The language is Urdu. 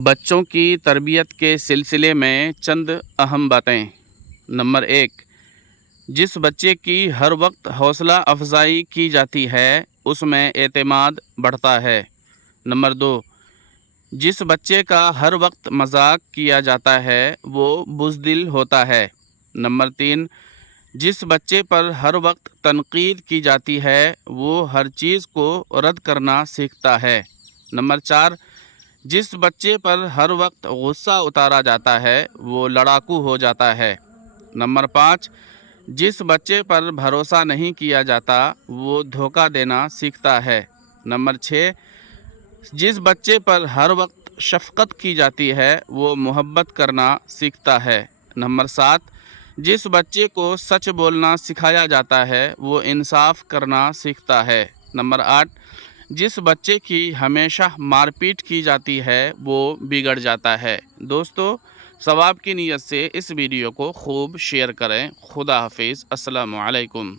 بچوں کی تربیت کے سلسلے میں چند اہم باتیں۔ نمبر 1، جس بچے کی ہر وقت حوصلہ افزائی کی جاتی ہے اس میں اعتماد بڑھتا ہے۔ نمبر 2، جس بچے کا ہر وقت مذاق کیا جاتا ہے وہ بزدل ہوتا ہے۔ نمبر 3، جس بچے پر ہر وقت تنقید کی جاتی ہے وہ ہر چیز کو رد کرنا سیکھتا ہے۔ نمبر 4، جس بچے پر ہر وقت غصہ اتارا جاتا ہے وہ لڑاکو ہو جاتا ہے۔ نمبر 5، جس بچے پر بھروسہ نہیں کیا جاتا وہ دھوکہ دینا سیکھتا ہے۔ نمبر 6، جس بچے پر ہر وقت شفقت کی جاتی ہے وہ محبت کرنا سیکھتا ہے۔ نمبر 7، جس بچے کو سچ بولنا سکھایا جاتا ہے وہ انصاف کرنا سیکھتا ہے۔ نمبر 8، جس بچے کی ہمیشہ مار پیٹ کی جاتی ہے وہ بگڑ جاتا ہے۔ دوستو، ثواب کی نیت سے اس ویڈیو کو خوب شیئر کریں۔ خدا حافظ۔ السلام علیکم۔